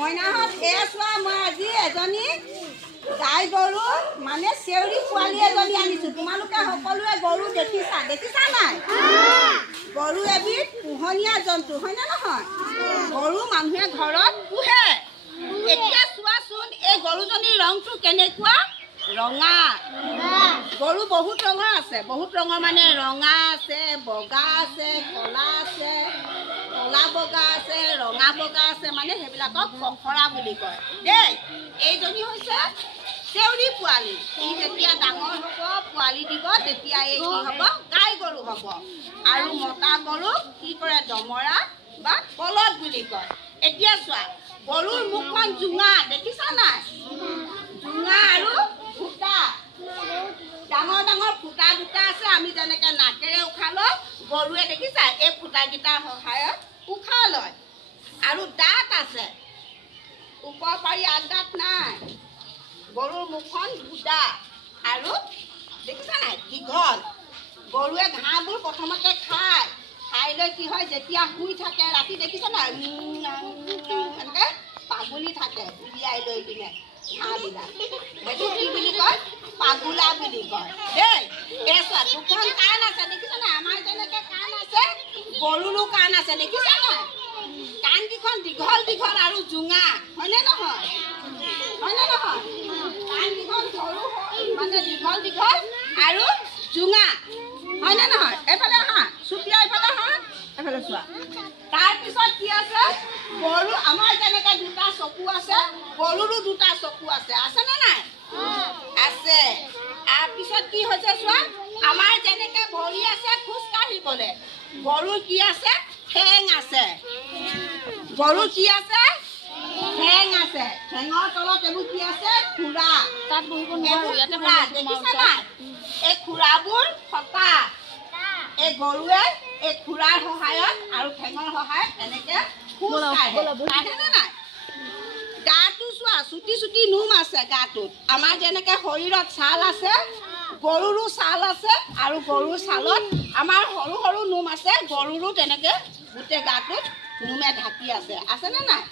মইনাহঁত চোৱা মই আজি এজনী গাই গৰু মানে চেউৰী পোৱালি এজনী আনিছোঁ। তোমালোকে সকলোৱে গৰু দেখিছা নাই? গৰু এবিধ পোহনীয়া জন্তু হয়নে নহয়? গৰু মানুহে ঘৰত পোহে। এতিয়া চোৱাচোন এই গৰুজনীৰ ৰংটো কেনেকুৱা? ৰঙা। গৰু বহুত ৰঙৰ আছে, বহুত ৰঙৰ মানে ৰঙা আছে, বগা আছে, কলা আছে, কলা বগা আছে, ৰঙা বগা আছে, মানে সেইবিলাকক পখৰা বুলি কয় দেই। এইজনী হৈছে চেউৰী পোৱালি। ই যেতিয়া ডাঙৰ হ'ব পোৱালি দিব তেতিয়া এই কি হ'ব? গাই গৰু হ'ব। আৰু মতা গৰু কি কৰে? দমৰা বা বলদ বুলি কয়। এতিয়া চোৱা গৰুৰ মুখখন জোঙা, দেখিছা নাই? জোঙা আৰু ফুটা, ডাঙৰ ডাঙৰ ফুটা দুটা আছে। আমি যেনেকৈ নাকেৰে উশাহ লওঁ, গৰুৱে দেখিছা এই ফুটাকেইটাৰ সহায়ত উশাহ লয়। আৰু দাঁত আছে, ওপৰ পাৰি আগদাঁত নাই। গৰুৰ মুখখন ফুটা আৰু দেখিছা নাই দীঘল। গৰুৱে ঘাঁহবোৰ প্ৰথমতে খাই লৈ কি হয়, যেতিয়া শুই থাকে ৰাতি দেখিছা নাই এনেকৈ পাগুলি থাকে উলিয়াই লৈ পিনে ঘাঁহবিলাক। সেইটো কি বুলি কয়? পাগুলা বুলি কয় দেই। চোৱা দুখন কাণ আছে, দেখিছা নাই? আমাৰ যেনেকৈ কাণ আছে গৰুৰো কাণ আছে, দেখিছা নাই? কাণকেইখন দীঘল দীঘল আৰু জোঙা, হয়নে নহয়? হয়নে নহয়? কাণকেইখন সৰু মানে দীঘল দীঘল আৰু জোঙা, হয়নে নহয়? এইফালে হা চুপিয়া, এইফালে হা, এইফালে চোৱা। তাৰপিছত কি আছে? গৰু আমাৰ যেনেকৈ দুটা চকু আছে, গৰুৰো দুটা চকু আছে, আছেনে নাই? আছে। তাৰপিছত কি হৈছে চোৱা, আমাৰ যেনেকৈ ভৰি আছে খোজ কাঢ়িবলৈ, গৰুৰ কি আছে? ঠেং আছে। গৰুৰ কি আছে? ঠেং আছে। ঠেঙৰ তলত এইবোৰ কি আছে? খুৰা। তাত বহিব নোৱাৰো, দেখিছা নাই? এই খুৰাবোৰ ফটা। এই গৰুৱে এই খুৰাৰ সহায়ত আৰু ঠেঙৰ সহায়ত এনেকে খোজ কাঢ়ে নাই? গাটো চোৱা চুটি চুটি নোম আছে গাটোত। আমাৰ যেনেকে শৰীৰত ছাল আছে, গৰুৰো ছাল আছে। আৰু গৰুৰ ছালত আমাৰ সৰু সৰু নোম আছে, গৰুৰো তেনেকে গোটেই গাটোত নোমে ঢাকি আছে, আছেনে নাই?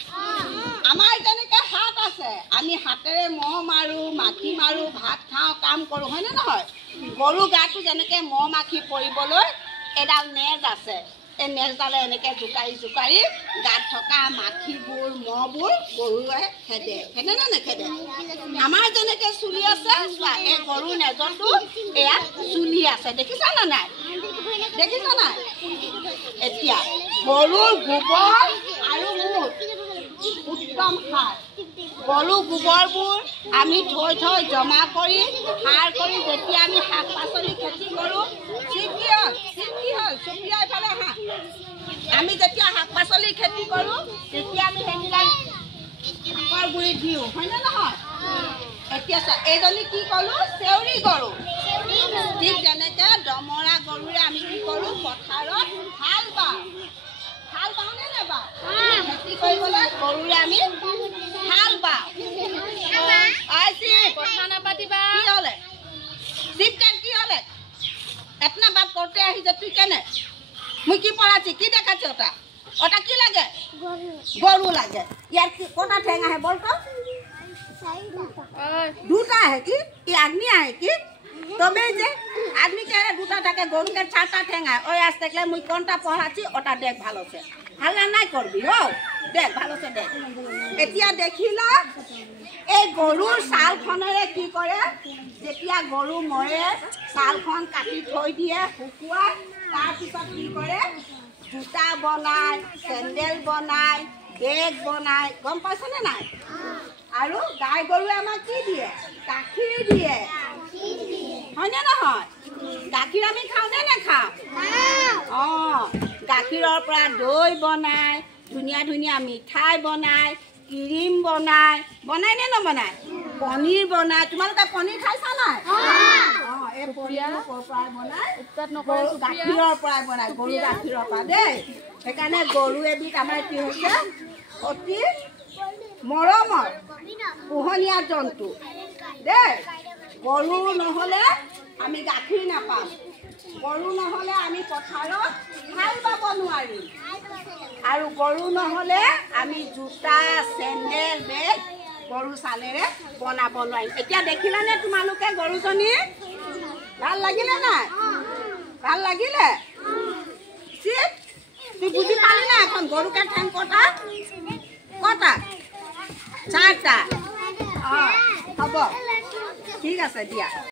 আমাৰ যেনেকে হাত আছে, আমি হাতেৰে মহ মাৰো, মাখি মাৰো, ভাত খাওঁ, কাম কৰো, হয়নে নহয়? গৰু গাটো যেনেকে মহ মাখি পৰিবলৈ এডাল নেজ আছে। এই নেজডালে এনেকে জোকাৰি জোকাৰি গাত থকা মাখিবোৰ মহবোৰ গৰুৱে খেদে। খেদে নে নেখেদে? আমাৰ যেনেকে চুলি আছে চোৱা, এই গৰুৰ নেজতো এয়া চুলি আছে, দেখিছা নে নাই? দেখিছা নাই? এতিয়া গৰুৰ গোবৰ আৰু মুঠ উত্তম সাৰ। গৰু গোবৰবোৰ আমি থৈ জমা কৰি সাৰ কৰি যেতিয়া আমি শাক পাচলি খেতি কৰোঁ, আমি যেতিয়া শাক পাচলি খেতি কৰোঁ তেতিয়া আমি সেইবিলাক শাকৰ গুৰিত দিওঁ, হয়নে নহয়? এতিয়া চোৱা এইজনী কি ক'লোঁ? চেউৰী গৰু। ঠিক তেনেকৈ দমৰা গৰুৰে আমি কি কৰোঁ? পথাৰত হাল বাওঁ। হাল বাওঁনে নেবাওঁ? খেতি কৰিবলৈ গৰুৰে আমি হাল বাওঁ। কথা নাপাতিবা। কি হ'লে? শিবকাল কি হ'লে? এতনা বাত করতে আহিছে তুই কেনে? মুই কি পড়াচ্ছি? কি দেখাচ্ছি ওটা? ওটা কি লাগে? গরু লাগে। ইয়ার কটা ঠেং আহে বলতো? দুটা আহে কি? ই আদমি আহে কি? তবে যে আদমি কে দুটা থাকে, গরুকে চারটা ঠেং আহে। ওই আজ দেখলে মুই কোনটা পড়াচ্ছি ওটা দেখ ভালোছে। হাল্লা নাই করবি হো? দেখ ভালোছে দেখ। এতিয়া দেখিল এই গৰুৰ ছালখনেৰে কি কৰে? যেতিয়া গৰু মৰে ছালখন কাটি থৈ দিয়ে শুকুৱাই, তাৰপিছত কি কৰে? জোতা বনায়, চেণ্ডেল বনায়, বেগ বনায়, গম পাইছেনে নাই? আৰু গাই গৰুৱে আমাক কি দিয়ে? গাখীৰ দিয়ে, হয়নে নহয়? গাখীৰ আমি খাওঁনে নেখাওঁ? অঁ, গাখীৰৰ পৰা দৈ বনায়, ধুনীয়া ধুনীয়া মিঠাই বনায়, ক্ৰীম বনায়, বনায় নে নবনায়? পনীৰ বনায়। তোমালোকে পনীৰ খাইছা নাই? অঁ, এই পনীৰটো ক'ৰ পৰাই বনায়? গৰু গাখীৰৰ পৰাই বনায়, গৰু গাখীৰৰ পৰা দেই। সেইকাৰণে গৰু এবিধ আমাৰ কি হৈছে? অতি মৰমৰ পোহনীয়া জন্তু দেই। গৰু নহ'লে আমি গাখীৰ নাপাম, গৰু নহ'লে আমি পথাৰত হাল বাব নোৱাৰিম, আৰু গৰু নহ'লে আমি জোতা চেণ্ডেল বেগ গৰু চালেৰে বনাব নোৱাৰিম। এতিয়া দেখিলানে তোমালোকে গৰুজনী? ভাল লাগিলে নাই? ভাল লাগিলে? তুই বুজি পালি না? এখন গৰুকে ঠেং কটা কটা 4টা। হ'ব ঠিক আছে দিয়া।